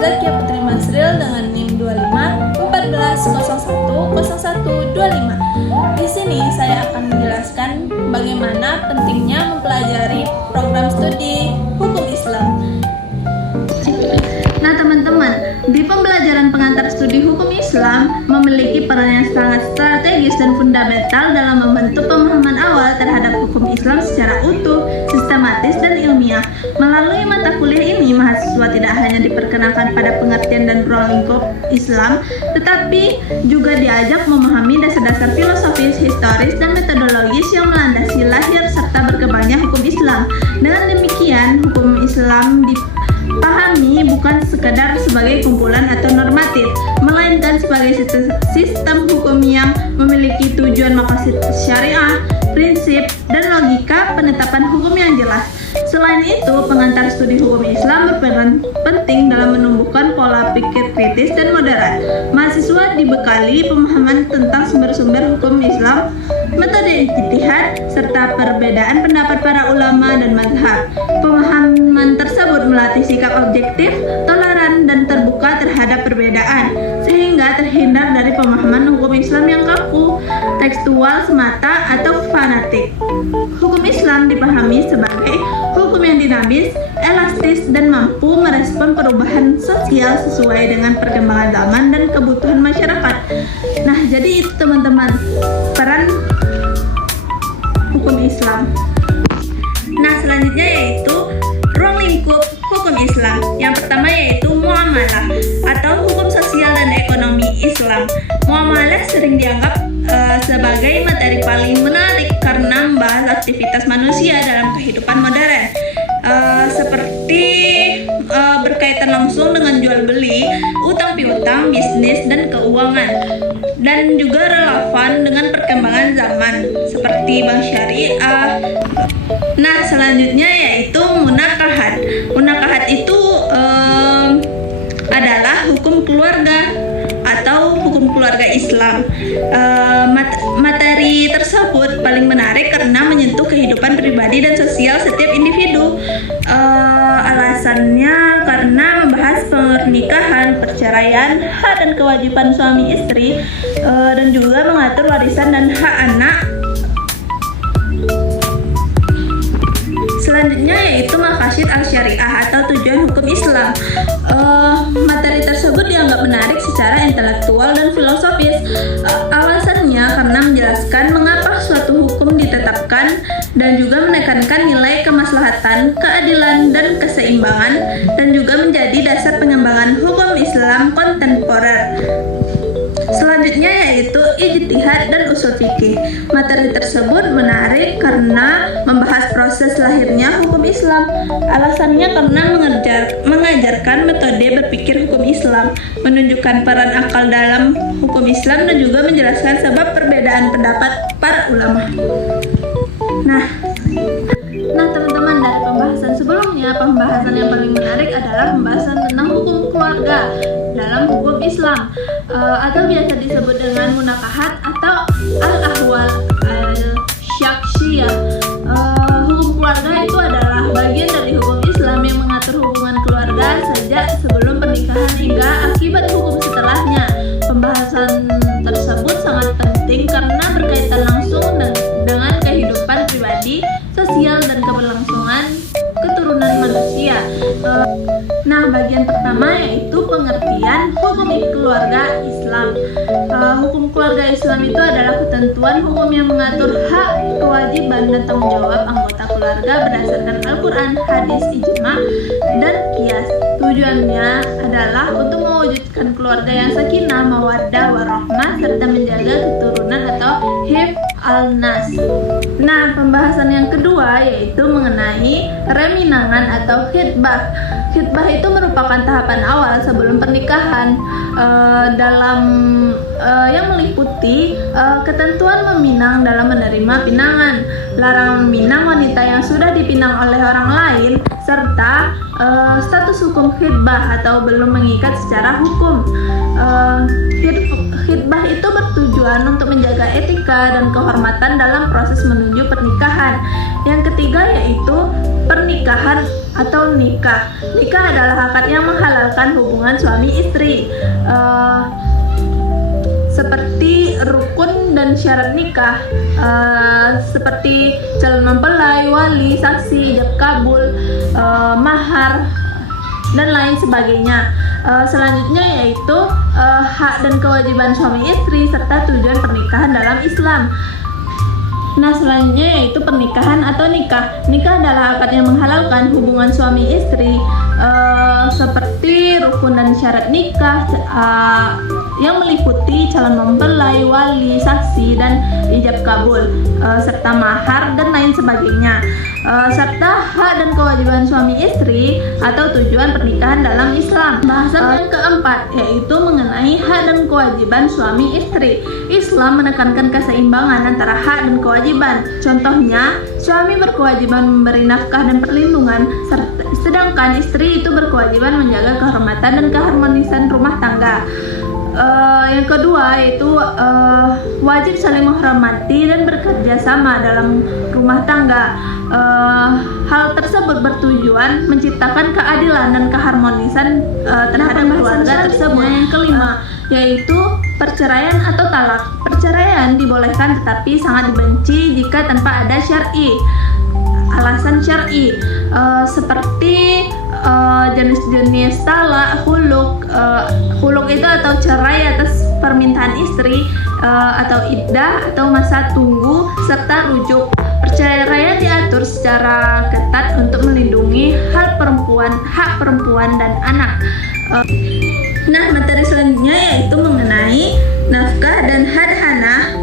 Zakia Putri Masril dengan NIM 25 Di sini saya akan menjelaskan bagaimana pentingnya mempelajari program studi hukum Islam. Nah teman-teman, di pembelajaran pengantar studi hukum Islam memiliki peran yang sangat strategis dan fundamental dalam membentuk pemahaman awal terhadap hukum Islam secara utuh, sistematis, dan ilmiah. Melalui mata kuliah ini, mahasiswa tidak hanya diperkenalkan pada pengertian dan ruang lingkup Islam, tetapi juga diajak memahami dasar-dasar filosofis, historis, dan metodologis yang melandasi lahir serta berkembangnya hukum Islam. Dengan demikian, hukum Islam dipahami bukan sekadar sebagai kumpulan atau normatif, melainkan sebagai sistem hukum yang memiliki tujuan maqasid syariah, prinsip, dan logika penetapan hukum yang jelas. Selain itu, pengantar studi hukum Islam berperan penting dalam menumbuhkan pola pikir kritis dan moderat. Mahasiswa dibekali pemahaman tentang sumber-sumber hukum Islam, metode ijtihad, serta perbedaan pendapat para ulama dan mazhab. Pemahaman tersebut melatih sikap objektif, toleran, dan terbuka terhadap perbedaan, sehingga terhindar dari pemahaman hukum Islam yang kaku, tekstual semata, atau fanatik. Hukum Islam dipahami sebagai hukum yang dinamis, elastis, dan mampu merespon perubahan sosial sesuai dengan perkembangan zaman dan kebutuhan masyarakat. Nah, jadi itu teman-teman, peran hukum Islam. Nah, selanjutnya yaitu ruang lingkup hukum Islam. Yang pertama yaitu muamalah atau hukum sosial dan ekonomi Islam. Muamalah sering dianggap sebagai materi paling menarik karena membahas aktivitas manusia dalam kehidupan modern, seperti berkaitan langsung dengan jual beli, utang piutang, bisnis, dan keuangan, dan juga relevan dengan perkembangan zaman seperti bank syariah. Nah, selanjutnya yaitu munakahat. Munakahat itu adalah hukum keluarga atau hukum keluarga Islam. Materi tersebut paling menarik karena menyentuh kehidupan pribadi dan sosial setiap individu. Alasannya karena membahas pernikahan, perceraian, hak dan kewajiban suami istri, dan juga mengatur warisan dan hak anak. Selanjutnya yaitu maqasid al-syariah atau tujuan hukum Islam. Materi tersebut dianggap menarik secara intelektual dan filosofis. Alasannya karena menjelaskan mengapa suatu hukum ditetapkan dan juga menekankan nilai kemaslahatan, keadilan, dan keseimbangan, dan juga menjadi dasar pengembangan hukum Islam kontemporer. Selanjutnya yaitu ijtihad dan usul fikih. Materi tersebut menarik karena membahas proses lahirnya hukum Islam. Alasannya karena mengajarkan metode berpikir hukum Islam, menunjukkan peran akal dalam hukum Islam, dan juga menjelaskan sebab perbedaan pendapat para ulama. Nah teman-teman, dari pembahasan sebelumnya, pembahasan yang paling menarik adalah pembahasan tentang hukum keluarga dalam hukum Islam, atau biasa disebut dengan munakahat atau al-ahwal al-syaksiyah. Hukum keluarga itu adalah bagian dari hukum Islam yang mengatur hubungan keluarga sejak sebelum pernikahan hingga akibat hukum setelahnya. Pembahasan tersebut sangat penting karena berkaitan langsung dengan kehidupan pribadi, sosial, dan keberlangsungan keturunan manusia. Nah, bagian pertama yaitu pengertian hukum keluarga Islam. Hukum keluarga Islam itu adalah ketentuan hukum yang mengatur hak, kewajiban, dan tanggung jawab anggota keluarga berdasarkan Al-Quran, hadis, ijma, dan qiyas. Tujuannya adalah untuk mewujudkan keluarga yang sakinah, mawaddah, warahmah, serta menjaga keturunan atau hifz al-nas. Nah, pembahasan yang kedua yaitu mengenai reminangan atau khitbah. Khitbah itu merupakan tahapan awal sebelum pernikahan, yang meliputi ketentuan meminang dalam menerima pinangan, larangan meminang wanita yang sudah dipinang oleh orang lain, serta status hukum khitbah atau belum mengikat secara hukum. Khitbah itu bertujuan untuk menjaga etika dan kehormatan dalam proses menuju pernikahan. Yang ketiga yaitu pernikahan atau nikah. Nikah adalah akad yang menghalalkan hubungan suami istri. Seperti rukun dan syarat nikah, seperti calon mempelai, wali, saksi, ijab kabul, mahar, dan lain sebagainya. Selanjutnya yaitu hak dan kewajiban suami istri serta tujuan pernikahan dalam Islam. Nah, selanjutnya yaitu pernikahan atau nikah. Nikah adalah akad yang menghalalkan hubungan suami istri, seperti rukun dan syarat nikah yang meliputi calon mempelai, wali, saksi, dan ijab kabul, serta mahar dan lain sebagainya, serta hak dan kewajiban suami istri atau tujuan pernikahan dalam Islam. Bahasan yang keempat yaitu mengenai hak dan kewajiban suami istri. Islam menekankan keseimbangan antara hak dan kewajiban. Contohnya, suami berkewajiban memberi nafkah dan perlindungan, sedangkan istri itu berkewajiban menjaga kehormatan dan keharmonisan rumah tangga. Yang kedua yaitu wajib saling menghormati dan bekerja sama dalam rumah tangga. Hal tersebut bertujuan menciptakan keadilan dan keharmonisan terhadap keluarga tersebut. Yang kelima yaitu perceraian atau talak. Perceraian dibolehkan tetapi sangat dibenci jika tanpa ada alasan syar'i, seperti jenis-jenis talak, huluk itu atau cerai atas permintaan istri, atau iddah atau masa tunggu, serta rujuk. Perceraian diatur secara ketat untuk melindungi hak perempuan dan anak. Nah, materi selanjutnya yaitu mengenai nafkah dan hadhanah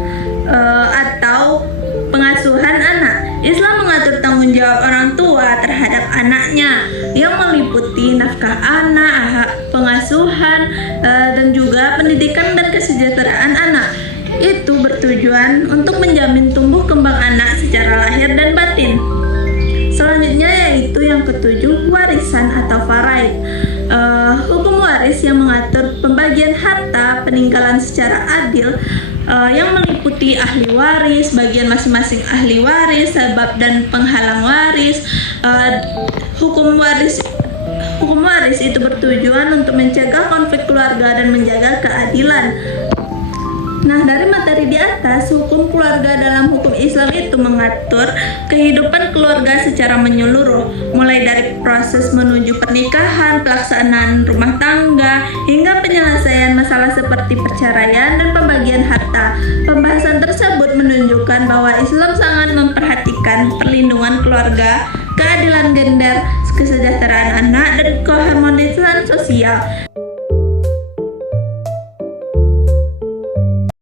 atau pengasuhan anak. Islam mengatur tanggung jawab orang tua terhadap anaknya yang meliputi nafkah anak, hak pengasuhan, dan juga pendidikan dan kesejahteraan anak. Itu bertujuan untuk menjamin tumbuh kembang anak secara lahir dan batin. Selanjutnya yaitu yang ketujuh, warisan atau faraid. Hukum waris yang mengatur pembagian harta peninggalan secara adil, yang meliputi ahli waris, bagian masing-masing ahli waris, sebab dan penghalang waris. Hukum waris itu bertujuan untuk mencegah konflik keluarga dan menjaga keadilan. Nah, dari materi di atas, hukum keluarga dalam hukum Islam itu mengatur kehidupan keluarga secara menyeluruh, mulai dari proses menuju pernikahan, pelaksanaan rumah tangga, hingga penyelesaian masalah seperti perceraian dan pembagian harta. Pembahasan tersebut menunjukkan bahwa Islam sangat memperhatikan perlindungan keluarga, keadilan gender, kesejahteraan anak, dan keharmonisan sosial.